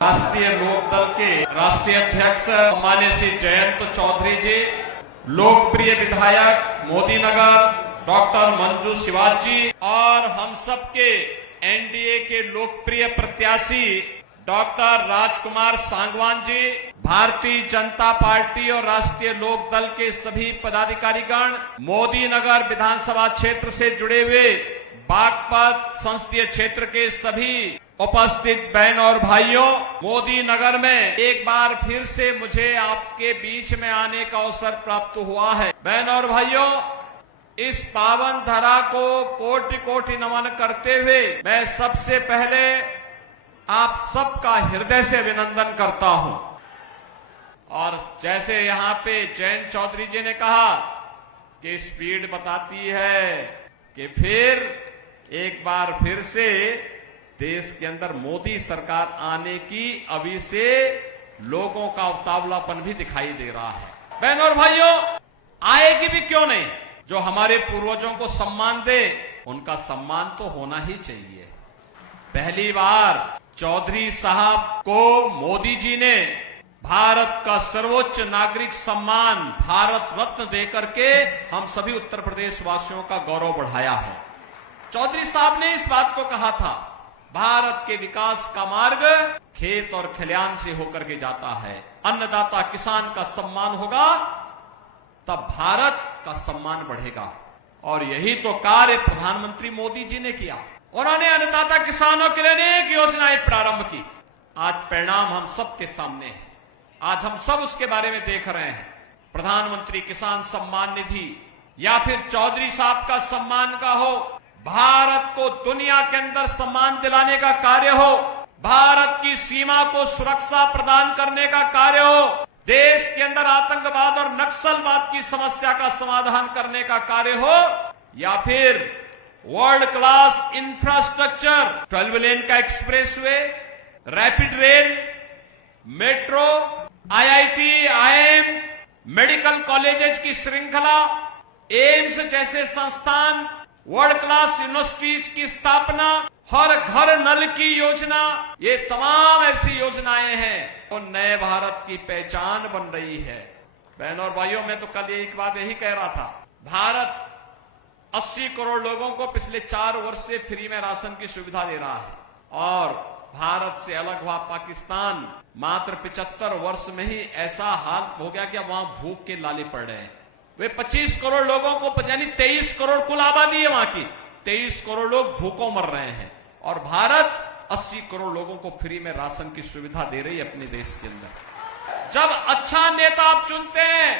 राष्ट्रीय लोकदल के राष्ट्रीय अध्यक्ष माननीय श्री जयंत चौधरी जी, लोकप्रिय विधायक मोदी नगर डॉक्टर मंजू शिवाज जी और हम सबके एनडीए के लोकप्रिय प्रत्याशी डॉक्टर राजकुमार सांगवान जी, भारतीय जनता पार्टी और राष्ट्रीय लोक दल के सभी पदाधिकारीगण, मोदी नगर विधानसभा क्षेत्र से जुड़े हुए बागपत संसदीय क्षेत्र के सभी उपस्थित बहन और भाइयों, मोदी नगर में एक बार फिर से मुझे आपके बीच में आने का अवसर प्राप्त हुआ है। बहन और भाइयों, इस पावन धरा को कोटि कोटि नमन करते हुए मैं सबसे पहले आप सबका हृदय से अभिनंदन करता हूं। और जैसे यहाँ पे जयंत चौधरी जी ने कहा कि स्पीड बताती है कि फिर एक बार फिर से देश के अंदर मोदी सरकार आने की अभी से लोगों का उतावलापन भी दिखाई दे रहा है। बहनों और भाइयों, आएगी भी क्यों नहीं। जो हमारे पूर्वजों को सम्मान दे, उनका सम्मान तो होना ही चाहिए। पहली बार चौधरी साहब को मोदी जी ने भारत का सर्वोच्च नागरिक सम्मान भारत रत्न देकर के हम सभी उत्तर प्रदेश वासियों का गौरव बढ़ाया है। चौधरी साहब ने इस बात को कहा था, भारत के विकास का मार्ग खेत और खलिहान से होकर के जाता है। अन्नदाता किसान का सम्मान होगा तब भारत का सम्मान बढ़ेगा। और यही तो कार्य प्रधानमंत्री मोदी जी ने किया। उन्होंने अन्नदाता किसानों के लिए अनेक योजनाएं प्रारंभ की। आज परिणाम हम सबके सामने है। आज हम सब उसके बारे में देख रहे हैं। प्रधानमंत्री किसान सम्मान निधि या फिर चौधरी साहब का सम्मान का हो, भारत को दुनिया के अंदर सम्मान दिलाने का कार्य हो, भारत की सीमा को सुरक्षा प्रदान करने का कार्य हो, देश के अंदर आतंकवाद और नक्सलवाद की समस्या का समाधान करने का कार्य हो, या फिर वर्ल्ड क्लास इंफ्रास्ट्रक्चर 12 लेन का expressway, rapid rail, metro, IIT, IIM, medical colleges की श्रृंखला, एम्स जैसे संस्थान, वर्ल्ड क्लास यूनिवर्सिटीज की स्थापना, हर घर नल की योजना, ये तमाम ऐसी योजनाएं हैं तो नए भारत की पहचान बन रही है। बहनों और भाइयों, मैं तो कल एक बात यही कह रहा था, भारत 80 करोड़ लोगों को पिछले 4 वर्ष से फ्री में राशन की सुविधा दे रहा है। और भारत से अलग हुआ पाकिस्तान मात्र 75 वर्ष में ही ऐसा हाल हो गया कि अब वहां भूख के लाले पड़ रहे हैं। वे 25 करोड़ लोगों को, यानी 23 करोड़ कुल आबादी है वहां की, 23 करोड़ लोग भूखों मर रहे हैं। और भारत 80 करोड़ लोगों को फ्री में राशन की सुविधा दे रही है अपने देश के अंदर। जब अच्छा नेता आप चुनते हैं,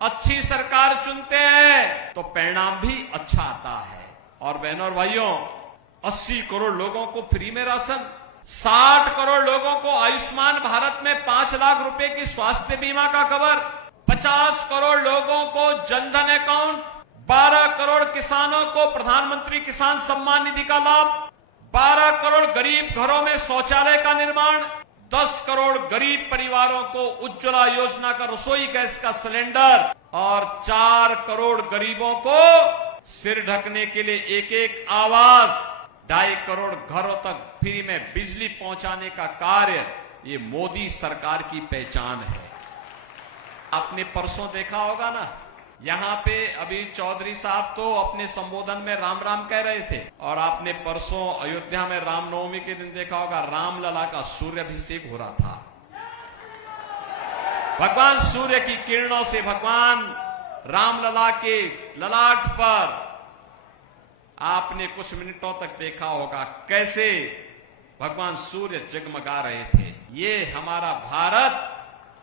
अच्छी सरकार चुनते हैं, तो परिणाम भी अच्छा आता है। और बहनों और भाइयों, 80 करोड़ लोगों को फ्री में राशन, 60 करोड़ लोगों को आयुष्मान भारत में 5 लाख रुपए की स्वास्थ्य बीमा का कवर, 50 करोड़ लोगों को जनधन अकाउंट, 12 करोड़ किसानों को प्रधानमंत्री किसान सम्मान निधि का लाभ, 12 करोड़ गरीब घरों में शौचालय का निर्माण, 10 करोड़ गरीब परिवारों को उज्ज्वला योजना का रसोई गैस का सिलेंडर और 4 करोड़ गरीबों को सिर ढकने के लिए एक आवास, 2.5 करोड़ घरों तक फ्री में बिजली पहुंचाने का कार्य, ये मोदी सरकार की पहचान है। आपने परसों देखा होगा ना, यहाँ पे अभी चौधरी साहब तो अपने संबोधन में राम राम कह रहे थे, और आपने परसों अयोध्या में रामनवमी के दिन देखा होगा रामलला का सूर्याभिषेक हो रहा था। भगवान सूर्य की किरणों से भगवान रामलला के ललाट पर आपने कुछ मिनटों तक देखा होगा कैसे भगवान सूर्य जगमगा रहे थे। ये हमारा भारत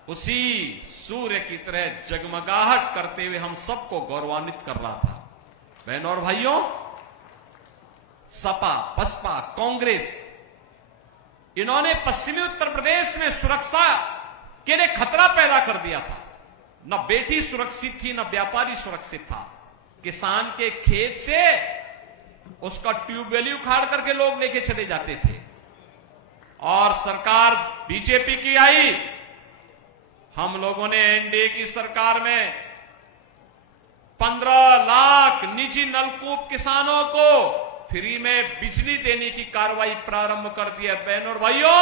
उसी सूर्य की तरह जगमगाहट करते हुए हम सबको गौरवान्वित कर रहा था। बहनों और भाइयों, सपा, बसपा, कांग्रेस, इन्होंने पश्चिमी उत्तर प्रदेश में सुरक्षा के लिए खतरा पैदा कर दिया था। न बेटी सुरक्षित थी, न व्यापारी सुरक्षित था। किसान के खेत से उसका ट्यूबवेल उखाड़ करके लोग लेके चले जाते थे। और सरकार बीजेपी की आई, हम लोगों ने एनडीए की सरकार में 15 लाख निजी नलकूप किसानों को फ्री में बिजली देने की कार्रवाई प्रारंभ कर दी है। बहनों और भाइयों,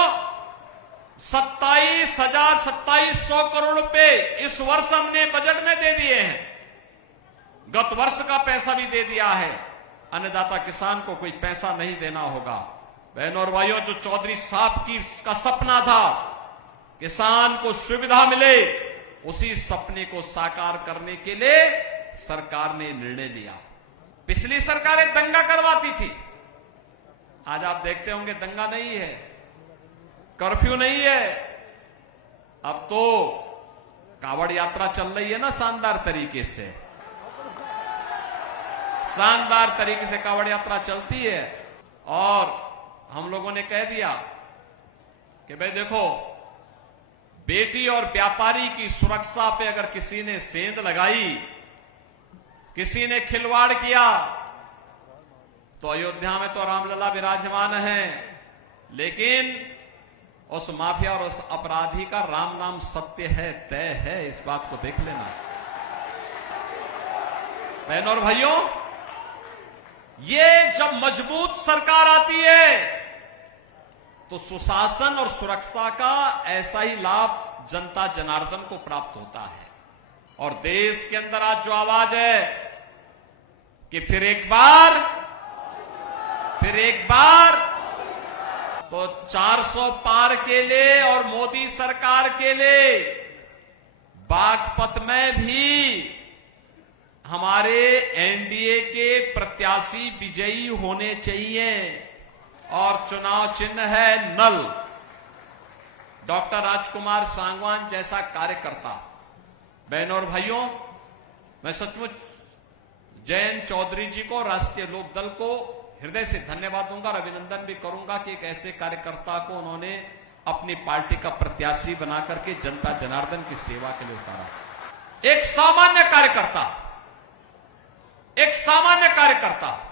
27,000 करोड़ रुपए इस वर्ष हमने बजट में दे दिए हैं। गत वर्ष का पैसा भी दे दिया है। अन्नदाता किसान को कोई पैसा नहीं देना होगा। बहनों और भाइयों, जो चौधरी साहब का सपना था किसान को सुविधा मिले, उसी सपने को साकार करने के लिए सरकार ने निर्णय लिया। पिछली सरकारें दंगा करवाती थी, आज आप देखते होंगे दंगा नहीं है, कर्फ्यू नहीं है। अब तो कावड़ यात्रा चल रही है ना, शानदार तरीके से, शानदार तरीके से कावड़ यात्रा चलती है। और हम लोगों ने कह दिया कि भाई देखो, बेटी और व्यापारी की सुरक्षा पे अगर किसी ने सेंध लगाई, किसी ने खिलवाड़ किया, तो अयोध्या में तो रामलला विराजमान है, लेकिन उस माफिया और उस अपराधी का राम नाम सत्य है, तय है। इस बात को देख लेना। बहनों और भाइयों, ये जब मजबूत सरकार आती है तो सुशासन और सुरक्षा का ऐसा ही लाभ जनता जनार्दन को प्राप्त होता है। और देश के अंदर आज जो आवाज है कि फिर एक बार तो 400 पार के लिए और मोदी सरकार के लिए बागपत में भी हमारे एनडीए के प्रत्याशी विजयी होने चाहिए। और चुनाव चिन्ह है नल। डॉक्टर राजकुमार सांगवान जैसा कार्यकर्ता, बहनों और भाइयों, मैं सचमुच जयंत चौधरी जी को, राष्ट्रीय लोक दल को हृदय से धन्यवाद दूंगा और अभिनंदन भी करूंगा कि एक ऐसे कार्यकर्ता को उन्होंने अपनी पार्टी का प्रत्याशी बनाकर के जनता जनार्दन की सेवा के लिए उतारा। एक सामान्य कार्यकर्ता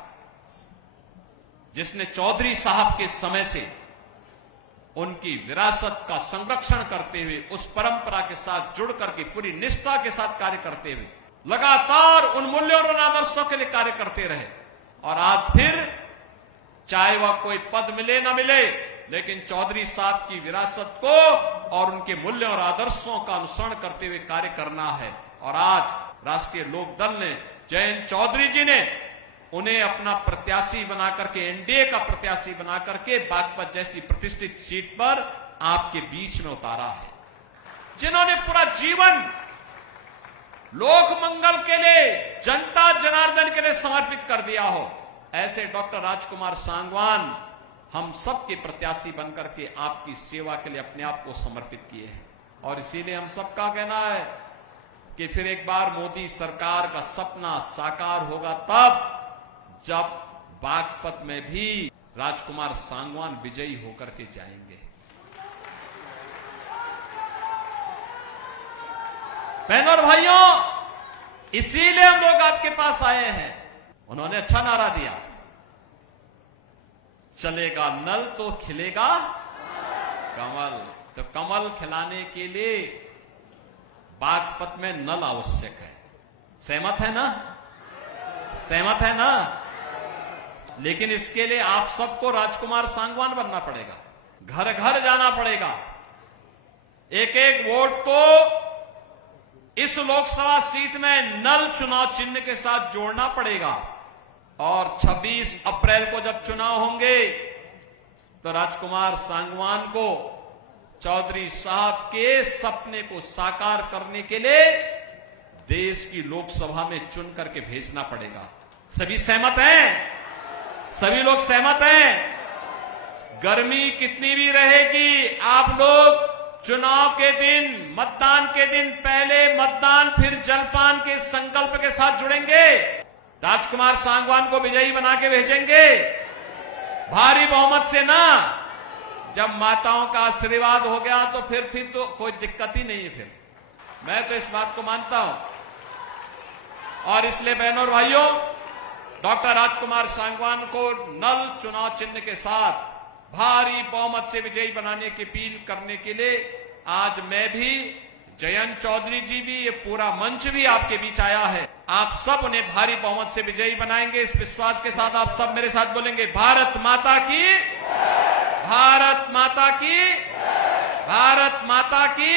जिसने चौधरी साहब के समय से उनकी विरासत का संरक्षण करते हुए, उस परंपरा के साथ जुड़ करके पूरी निष्ठा के साथ कार्य करते हुए लगातार उन मूल्यों और आदर्शों के लिए कार्य करते रहे। और आज फिर चाहे वह कोई पद मिले ना मिले, लेकिन चौधरी साहब की विरासत को और उनके मूल्यों और आदर्शों का अनुसरण करते हुए कार्य करना है। और आज राष्ट्रीय लोक दल ने, जयंत चौधरी जी ने उन्हें अपना प्रत्याशी बनाकर के, एनडीए का प्रत्याशी बनाकर के बागपत जैसी प्रतिष्ठित सीट पर आपके बीच में उतारा है। जिन्होंने पूरा जीवन लोक मंगल के लिए, जनता जनार्दन के लिए समर्पित कर दिया हो, ऐसे डॉक्टर राजकुमार सांगवान हम सबके प्रत्याशी बनकर के आपकी सेवा के लिए अपने आप को समर्पित किए हैं। और इसीलिए हम सबका कहना है कि फिर एक बार मोदी सरकार का सपना साकार होगा तब जब बागपत में भी राजकुमार सांगवान विजयी होकर के जाएंगे। बहनों और भाइयों, इसीलिए हम लोग आपके पास आए हैं। उन्होंने अच्छा नारा दिया, चलेगा नल तो खिलेगा कमल। तो कमल खिलाने के लिए बागपत में नल आवश्यक है। सहमत है ना? सहमत है ना? लेकिन इसके लिए आप सबको राजकुमार सांगवान बनना पड़ेगा, घर घर जाना पड़ेगा, एक एक वोट को इस लोकसभा सीट में नल चुनाव चिन्ह के साथ जोड़ना पड़ेगा। और 26 अप्रैल को जब चुनाव होंगे तो राजकुमार सांगवान को चौधरी साहब के सपने को साकार करने के लिए देश की लोकसभा में चुन करके भेजना पड़ेगा। सभी सहमत हैं? सभी लोग सहमत हैं? गर्मी कितनी भी रहेगी, आप लोग चुनाव के दिन, मतदान के दिन पहले मतदान फिर जलपान के संकल्प के साथ जुड़ेंगे, राजकुमार सांगवान को विजयी बना के भेजेंगे भारी बहुमत से ना। जब माताओं का आशीर्वाद हो गया तो फिर तो कोई दिक्कत ही नहीं है। फिर मैं तो इस बात को मानता हूं। और इसलिए बहनों और भाइयों, डॉक्टर राजकुमार सांगवान को नल चुनाव चिन्ह के साथ भारी बहुमत से विजयी बनाने की अपील करने के लिए आज मैं भी, जयंत चौधरी जी भी, ये पूरा मंच भी आपके बीच आया है। आप सब उन्हें भारी बहुमत से विजयी बनाएंगे, इस विश्वास के साथ आप सब मेरे साथ बोलेंगे, भारत माता की, भारत माता की, भारत माता की